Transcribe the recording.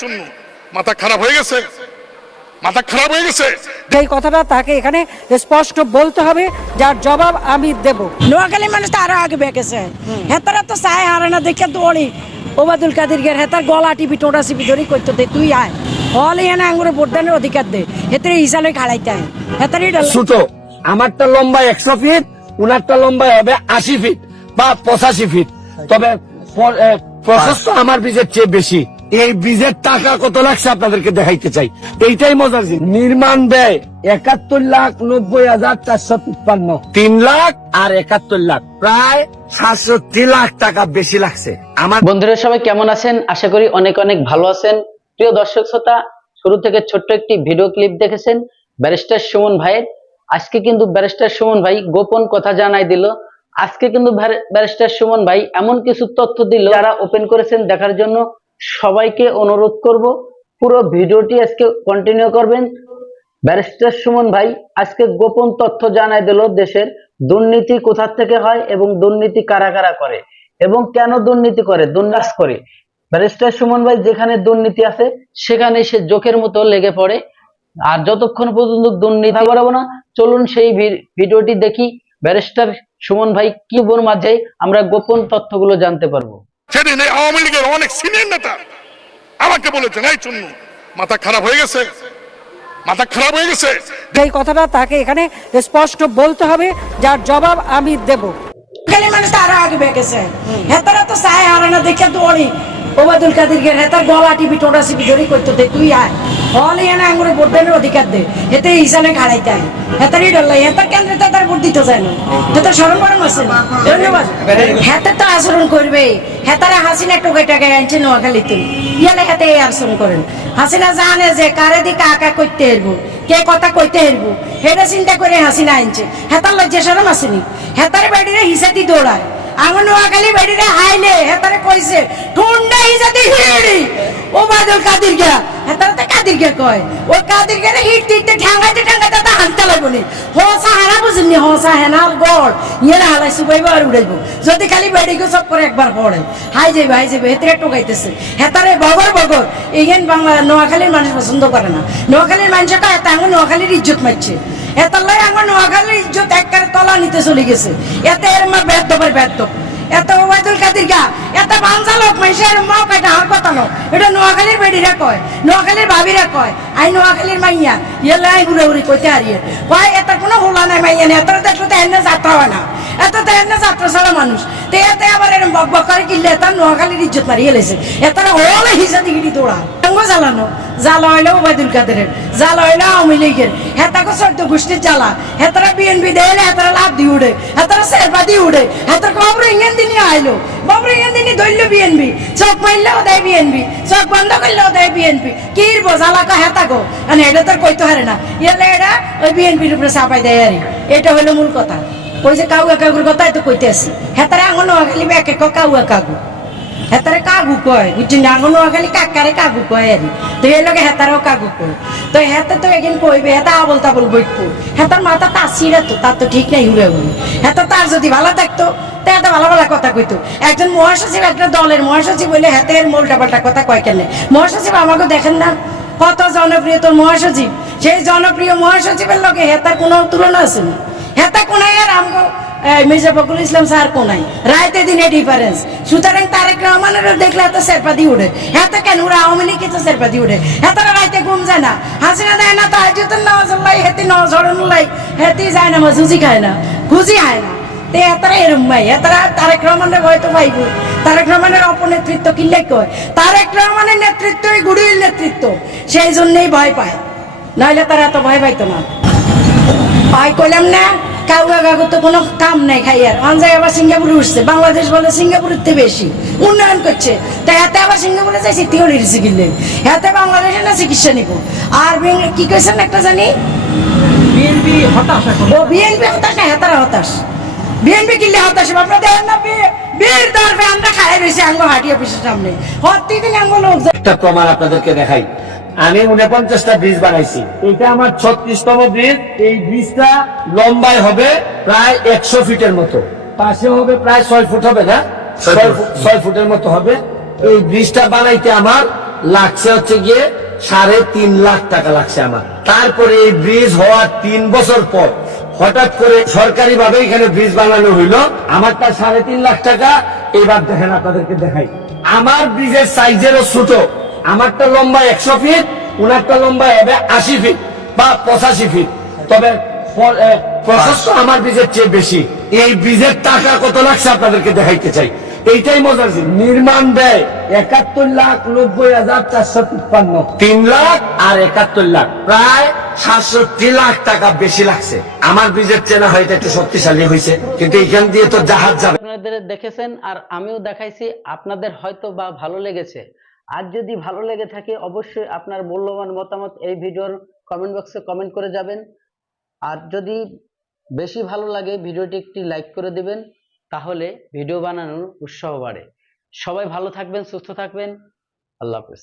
চুন্নু মাথা খারাপ হয়ে গেছে, মাথা খারাপ হয়ে গেছে। এই কথাটা তাকে এখানে স্পষ্ট বলতে হবে, যার জবাব আমি দেব। নোয়াখালী মানুষ তো আরো আগে বেঁকেছে, হেতারা তো চায় হারে না দেখে দৌড়ি ওবায়দুল কাদের গের হেতার গলা টিপি টোটা চিপি ধরি করতে দে তুই আয় হল এনে আঙ্গুরে ভোটদানের অধিকার দে হেতারে হিসাবে খাড়াইতে হয় হেতারই ছোট আমারটা লম্বা 100 ফিট, উনারটা লম্বা হবে 80 ফিট বা 85 ফিট, তবে প্রশস্ত আমার ব্রিজের চেয়ে বেশি। এই ব্রিজের টাকা কত লাগছে আপনাদেরকে দেখাইতে চাই, এইটাই মজার জিনিস। নির্মাণ ব্যয় 71,90,453, 3 লাখ আর 71 লাখ, প্রায় 67 লাখ টাকা বেশি লাগছে। আমার বন্ধুরা সবাই কেমন আছেন? আশা করি অনেক অনেক ভালো আছেন। প্রিয় দর্শক শ্রোতা, শুরু থেকে ছোট্ট একটি ভিডিও ক্লিপ দেখেছেন ব্যারিস্টার সুমন ভাইয়ের। আজকে কিন্তু ব্যারিস্টার সুমন ভাই গোপন কথা জানাই দিল। আজকে কিন্তু ব্যারিস্টার সুমন ভাই এমন কিছু তথ্য দিল, যারা ওপেন করেছেন দেখার জন্য সবাইকে অনুরোধ করব পুরো ভিডিওটি আজকে কন্টিনিউ করবেন। ব্যারিস্টার সুমন ভাই আজকে গোপন তথ্য জানাই দিল দেশের দুর্নীতি কোথা থেকে হয় এবং দুর্নীতি কারা কারা করে এবং কেন দুর্নীতি করে, দুর্নাস করে। ব্যারিস্টার সুমন ভাই যেখানে দুর্নীতি আছে সেখানে সে জোকের মতো লেগে পড়ে। আর যতক্ষণ পর্যন্ত দুর্নীতি করাবো না, চলুন সেই ভিডিওটি দেখি। ব্যারিস্টার সুমন ভাই কি বোর মাঝে আমরা গোপন তথ্যগুলো জানতে পারবো। সেদিন এই আওয়ামী লীগের অনেক সিনিয়র নেতা আমাকে বলেছেন, এই চুন্নু মাথা খারাপ হয়ে গেছে, মাথা খারাপ হয়ে গেছে। এই কথাটা তাকে এখানে স্পষ্ট বলতে হবে, যার জবাব আমি দেব। নোয়াখালী মানুষ তো আরো আগে বেঁকেছে, হেতারা তো চায় হারে না দেখে দৌড়ি ওবায়দুল কাদের গের হেতার গলা টিপি টোটা চিপি ধরি করতে দে তুই আয় হল এনে আঙ্গুরে ভোটদানের অধিকার দে হেতে হিসাবে খাড়াইতে হয় হেতারই ডল্লাই হেতার কেন্দ্রে তার ভোট দিতে যায় না, হেতার সরম বরম আছে। ধন্যবাদ। হেতে তো আচরণ করবে, হেতারা হাসিনা টোকাই টাকায় আনছে নোয়াখালীতে, ইয়ালে হেতে এই আচরণ করেন। হাসিনা জানে যে কারে দিকে আঁকা করতে হেরবো, কে কথা কইতে হেরবো, হেটা চিন্তা করে হাসিনা আনছে। হেতার লজ্জা সরম আসেনি, হেতার বাড়িরে হিসাতি দৌড়ায়। আমার নোয়াখালী বাড়িরে হাইলে হেতারে কইছে ঠুন্ডা হিসাতি হিড়ি ওবায়দুল কাদের গা, হেতারা তো কাদের গা কয়, ওই কাদের গা হিট দিতে ঠ্যাঙ্গাইতে ঠ্যাঙ্গাইতে তা হালতে লাগবো নি। হসা হেনা বুঝিনি, হসা হেনার গড় ইয়ে হালাই সুবাইব আর উড়াইবো যদি খালি বেড়িকে সব করে একবার পড়ে হাই যাবে হেতারে টোকাইতেছে। হেতারে বগর বগর এইখান বাংলা নোয়াখালীর মানুষ পছন্দ করে না। নোয়াখালীর মানুষের কয় এত আমার নোয়াখালীর ইজ্জত মারছে, এতাল্লাই আমার নোয়াখালীর ইজ্জত একবারে তলা নিতে চলে গেছে। এতে এর মা ব্যর্থ এত ওবায়দুল কাদের গা এত বাঞ্জা লোক মানুষের মা কয়টা আর কথা নো, এটা নোয়াখালীর বেডিরা কয়, নোয়াখালীর ভাবিরা কয়, আই নোয়াখালীর মাইয়া ইয়েলে আই ঘুরে ঘুরে কইতে হারিয়ে কয় এত কোনো হোলা নাই মাইয়া নেই, এত দেখলো তো এনে যাত্রা হয় না, এত তো এনে যাত্রা ছাড়া মানুষ তে এতে আবার এরকম বক বক করে কিনলে এত নোয়াখালীর ইজ্জত মারিয়ে লেছে। এত হলে হিসাদি গিরি দৌড়া জ্বালানো জ্বালা হইলো ওবায়দুল কাদেরের, জ্বালা হইলো আওয়ামী লীগের, হেতাকে 14 গোষ্ঠীর জ্বালা। হেতারা বিএনপি দেলে হেতারা লাভ দিয়ে উঠে, হেতারা শেরপা দিয়ে উঠে, হেতার খবর ইংন দিনই আইলো, খবর ইংন দিনই ধরল বিএনপি, চোখ মারলেও দেয় বিএনপি, চোখ বন্ধ করলেও দেয় বিএনপি। কিরবো জ্বালাকা হেতাকো মানে এটা তোর কইতে হারে না, ইয়েলে এটা ওই বিএনপির উপরে চাপাই দেয় আরে। এটা হলো মূল কথা। ওই যে কাউয়া কাকুর কথাই তো কইতে আসি, হেতারা আঙুন নোয়াখালী ব্যাকে কাউয়া কাকু, হেতারে কাগু কয় বুঝছি না, আঙুন নোয়াখালী কাকারে কাগু কয় আরে। তো এই লোকে হেতারেও কাগু কয়, তো হেতে তো এখান কইবে হেতা আবল তাবল বইটবো, হেতার মাথা তাসিরা তো তার তো ঠিক নাই উড়ে উড়ে। হেতা তার যদি ভালো থাকতো তা এত ভালো ভালো কথা কইতো। একজন মহাসচিব একটা দলের মহাসচিব বলে হেতের মোল্টা পাল্টা কথা কয় কেন? মহাসচিব আমাকে দেখেন না কত জনপ্রিয় তোর মহাসচিব, সেই জনপ্রিয় মহাসচিবের লোকে হেতার কোনো তুলনা আছে না। হেতা কোনাই আর আমগো মির্জা ফখরুল ইসলাম স্যার কোনাই রাইতে দিনে ডিফারেন্স। সুতরাং তারেক রহমানেরও দেখলে এত শেরপা দিয়ে উঠে, এত কেন ওরা আওয়ামী লীগ তো শেরপা দিয়ে উঠে, এতটা রাইতে ঘুম যায় না। হাসিনা দেয় না তো হাজতের নামাজ লাই হেতি নজরন লাই হেতি যায় না, মজুজি খায় না, খুঁজি খায় না। তে এতরা এরম ভাই এতরা তারেক রহমানের হয়তো ভাইব, তারেক রহমানের অপনেতৃত্ব কিনলে কয়, তারেক রহমানের নেতৃত্বই গুডির নেতৃত্ব, সেই জন্যই ভয় পায়, নাহলে তারা এত ভয় পাইতো না। পাই কইলাম না কাউয়া কাকু তো কোনো কাম নাই খাইয়ার অন জায়গায় আবার সিঙ্গাপুরে উঠছে, বাংলাদেশ বলে সিঙ্গাপুরের থেকে বেশি উন্নয়ন করছে, তাই হাতে আবার সিঙ্গাপুরে যাই থিওরির কিনলে হাতে বাংলাদেশে না চিকিৎসা নিব। আর কি কইছেন একটা জানি বিএনপি হতাশ, ও বিএনপি হতাশ না হেতারা হতাশ, বিএনপি কিনলে হতাশ। আপনারা দেখেন না বীর দরবে আমরা খাই রয়েছি আঙ্গ হাটি অফিসের সামনে, প্রতিদিন আঙ্গ লোক। একটা প্রমাণ আপনাদেরকে দেখাই, আমি 49টা ব্রিজ বানাইছি, এটা আমার 36তম ব্রিজ। এই ব্রিজটা লম্বায় হবে প্রায় 100 ফিটের মতো, পাশে হবে প্রায় 6 ফুট হবে না, 6 ফুটের মতো হবে। এই ব্রিজটা বানাইতে আমার লাগছে হচ্ছে গিয়ে 3.5 লাখ টাকা লাগছে আমার। তারপরে এই ব্রিজ হওয়ার 3 বছর পর হঠাৎ করে সরকারি ভাবে এখানে ব্রিজ বানানো হইলো, আমারটা 3.5 লাখ টাকা। এবার দেখেন আপনাদেরকে দেখাই, আমার ব্রিজের সাইজেরও ছোট, আমারটা লম্বা 100 ফিট, উনারটা লম্বা হবে 80 ফিট বা 85 ফিট। তবে প্রশস্ত আমার ব্রিজের চেয়ে বেশি। এই ব্রিজের টাকা কত লাগছে আপনাদেরকে দেখাইতে চাই, এইটাই মজার জিনিস। নির্মাণ ব্যয় 71,90,453, 3 লাখ আর 71 লাখ, প্রায় 67 লাখ টাকা বেশি লাগছে। আমার ব্রিজের চেনা হয়তো একটু শক্তিশালী হয়েছে, কিন্তু এখান দিয়ে তো জাহাজ যাবে। আপনাদের দেখেছেন আর আমিও দেখাইছি, আপনাদের হয়তো বা ভালো লেগেছে। আর যদি ভালো লেগে থাকে অবশ্যই আপনার মূল্যবান মতামত এই ভিডিওর কমেন্ট বক্সে কমেন্ট করে যাবেন। আর যদি বেশি ভালো লাগে ভিডিওটি একটি লাইক করে দিবেন, তাহলে ভিডিও বানানোর উৎসাহ বাড়ে। সবাই ভালো থাকবেন, সুস্থ থাকবেন। আল্লাহ হাফেজ।